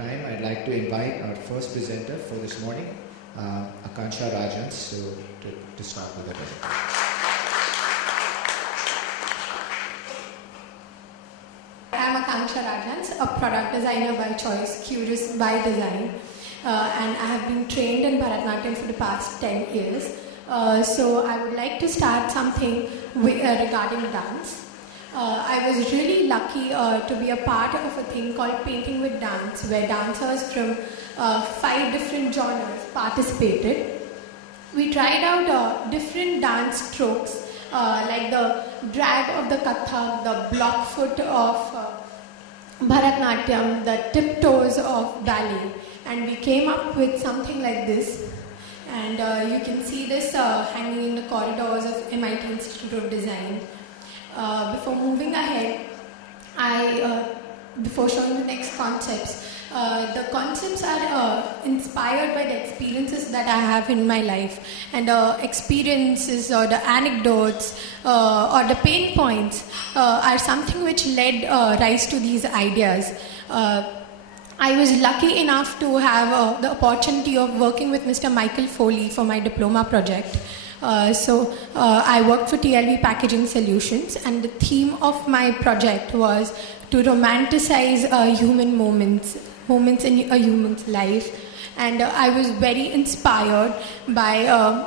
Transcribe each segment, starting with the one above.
time, I'd like to invite our first presenter for this morning, Akanksha Rajhans, to start with the presentation. I'm Akanksha Rajhans, a product designer by choice, curious by design, and I have been trained in Bharatanatyam for the past 10 years. So I would like to start something regarding dance. I was really lucky to be a part of a thing called Painting with Dance, where dancers from 5 different genres participated. We tried out different dance strokes, like the drag of the Kathak, the block foot of Bharatanatyam, the tiptoes of ballet, and we came up with something like this. And you can see this hanging in the corridors of MIT Institute of Design. Before moving ahead, before showing the next concepts, the concepts are inspired by the experiences that I have in my life, and the experiences or the anecdotes or the pain points are something which led rise to these ideas. I was lucky enough to have the opportunity of working with Mr. Michael Foley for my diploma project. So I worked for TLV Packaging Solutions, and the theme of my project was to romanticize human moments in a human's life. And I was very inspired by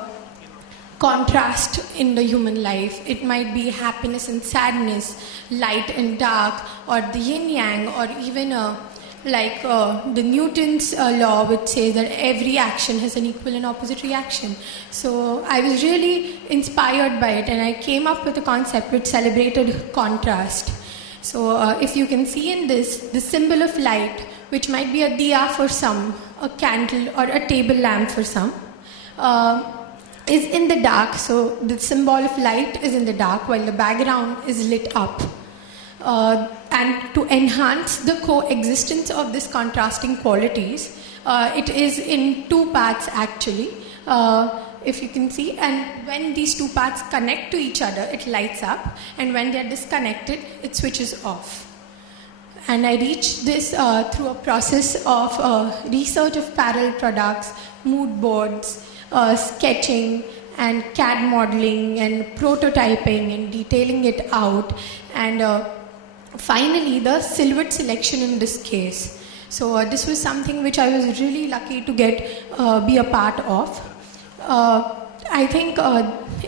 contrast in the human life. It might be happiness and sadness, light and dark, or the yin-yang, or even like the Newton's law, which says that every action has an equal and opposite reaction. So I was really inspired by it, and I came up with a concept which celebrated contrast. So if you can see in this, the symbol of light, which might be a diya for some, a candle or a table lamp for some, is in the dark. So the symbol of light is in the dark while the background is lit up. And to enhance the coexistence of these contrasting qualities, it is in 2 parts actually, if you can see. And when these 2 parts connect to each other, it lights up, and when they are disconnected, it switches off. And I reached this through a process of research of parallel products, mood boards, sketching, and CAD modeling, and prototyping, and detailing it out, and finally the silhouette selection in this case. So this was something which I was really lucky to be a part of. I think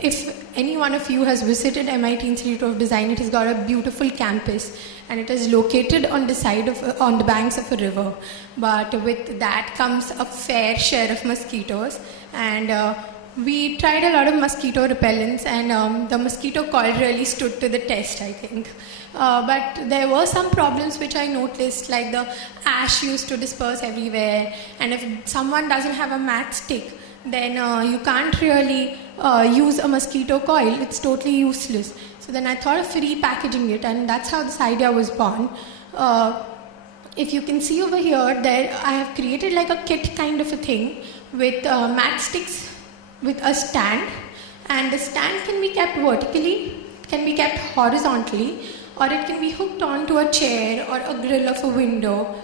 if any one of you has visited MIT Institute of Design, it has got a beautiful campus, and it is located on the banks of a river. But with that comes a fair share of mosquitoes, and we tried a lot of mosquito repellents, and the mosquito coil really stood to the test, I think. But there were some problems which I noticed, like the ash used to disperse everywhere, and if someone doesn't have a matchstick, then you can't really use a mosquito coil. It's totally useless. So then I thought of repackaging it, and that's how this idea was born. If you can see over here, there I have created like a kit kind of a thing with matchsticks with a stand, and the stand can be kept vertically, can be kept horizontally, or it can be hooked onto a chair or a grill of a window.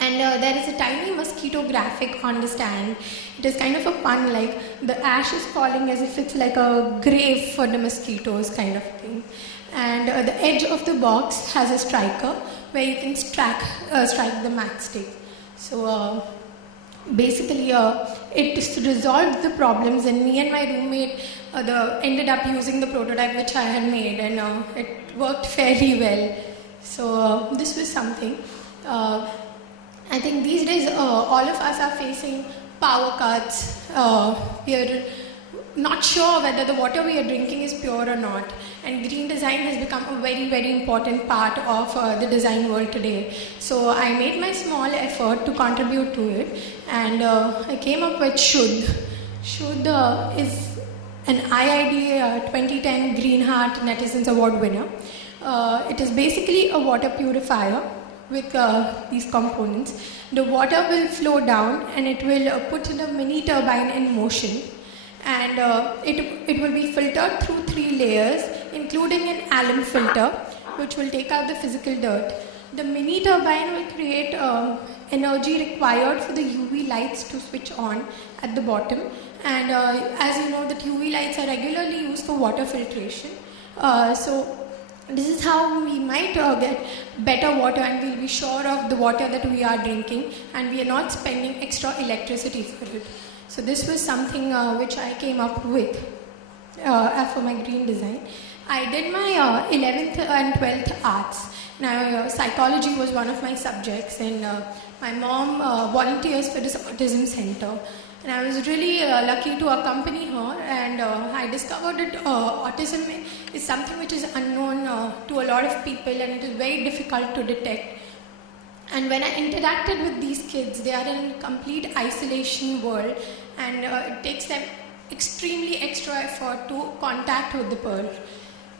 And there is a tiny mosquito graphic on the stand. It is kind of a pun, like the ash is falling as if it's like a grave for the mosquitoes kind of thing. And the edge of the box has a striker where you can strike the matchstick. So basically it resolved the problems, and me and my roommate ended up using the prototype which I had made, and it worked fairly well. So this was something. I think these days all of us are facing power cuts. We are not sure whether the water we are drinking is pure or not, and green design has become a very, very important part of the design world today. So I made my small effort to contribute to it, and I came up with Shuddh. Shuddh is an IID 2010 Green Heart Netizens Award winner. It is basically a water purifier with these components. The water will flow down, and it will put in a mini turbine in motion, and it will be filtered through 3 layers, including an alum filter, which will take out the physical dirt. the mini turbine will create energy required for the UV lights to switch on at the bottom. And as you know, that UV lights are regularly used for water filtration. So this is how we might get better water, and we'll be sure of the water that we are drinking, and we are not spending extra electricity for it. So this was something which I came up with for my green design. I did my 11th and 12th arts. Now, psychology was one of my subjects, and my mom volunteers for this autism center. And I was really lucky to accompany her, and I discovered that autism is something which is unknown to a lot of people, and it is very difficult to detect. And when I interacted with these kids, they are in complete isolation world, and it takes them extremely extra effort to contact with the world.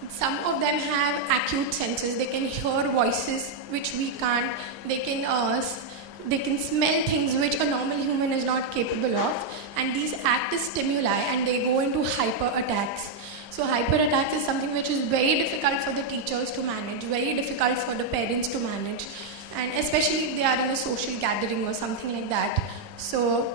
Some of them have acute senses. They can hear voices which we can't. They can smell things which a normal human is not capable of. And these act as stimuli, and they go into hyper attacks. So hyper attacks is something which is very difficult for the teachers to manage, very difficult for the parents to manage, and especially if they are in a social gathering or something like that. So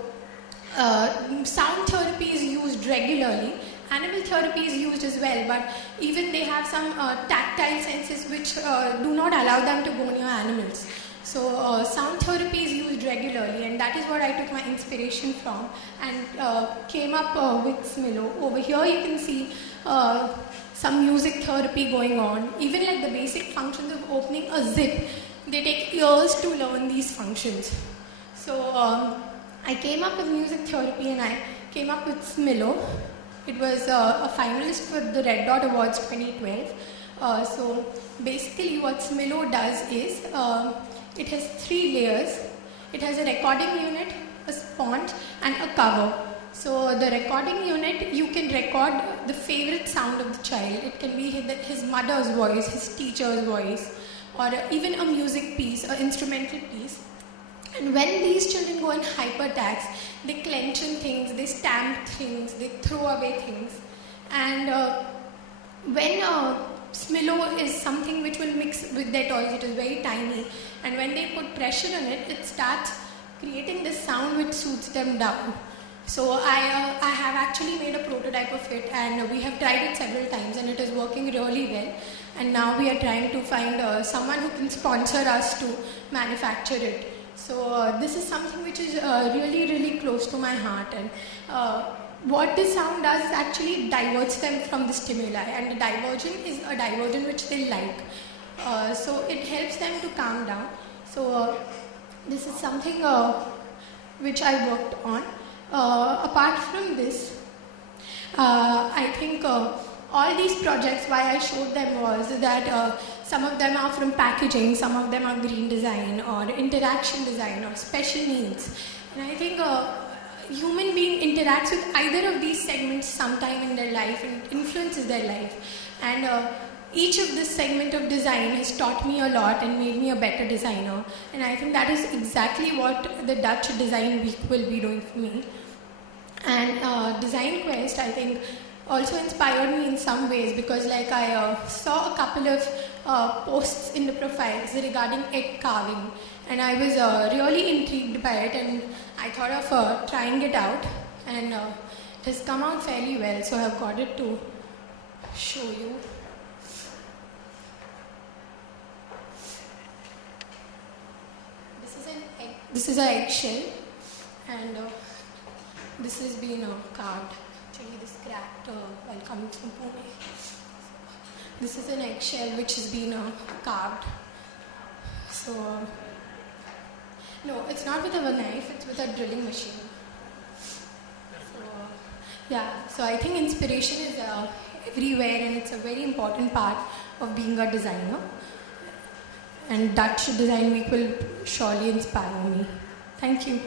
sound therapy is used regularly. Animal therapy is used as well, but even they have some tactile senses which do not allow them to go near animals. So sound therapy is used regularly, and that is what I took my inspiration from, and came up with Smilo. Over here you can see some music therapy going on. Even like the basic functions of opening a zip, they take years to learn these functions. So I came up with music therapy, and I came up with Smilo. It was a finalist for the Red Dot Awards 2012. So basically what Smilo does is, it has 3 layers. It has a recording unit, a sponge, and a cover. So the recording unit, you can record the favorite sound of the child. It can be his mother's voice, his teacher's voice, or even a music piece, an instrumental piece. And when these children go in hypertax, they clench in things, they stamp things, they throw away things. And when Smilo is something which will mix with their toys, it is very tiny. And when they put pressure on it, it starts creating this sound which suits them down. So I have actually made a prototype of it, and we have tried it several times, and it is working really well. And now we are trying to find someone who can sponsor us to manufacture it. So this is something which is really, really close to my heart. And what this sound does is actually diverts them from the stimuli, and the diversion is a diversion which they like. So it helps them to calm down. So this is something which I worked on. Apart from this, I think all these projects, why I showed them was that some of them are from packaging, some of them are green design or interaction design or special needs. And I think human being interacts with either of these segments sometime in their life and influences their life. And each of this segment of design has taught me a lot and made me a better designer. And I think that is exactly what the Dutch Design Week will be doing for me. And Design Quest, I think, also inspired me in some ways, because like I saw a couple of posts in the profiles regarding egg carving, and I was really intrigued by it, and I thought of trying it out, and it has come out fairly well, so I've got it to show you. This is an eggshell, and this has been carved. Actually, this cracked while coming from Pune. This is an eggshell which has been carved. So, no, it's not with a knife, it's with a drilling machine. So, yeah, so I think inspiration is everywhere, and it's a very important part of being a designer. And Dutch Design Week will surely inspire me. Thank you.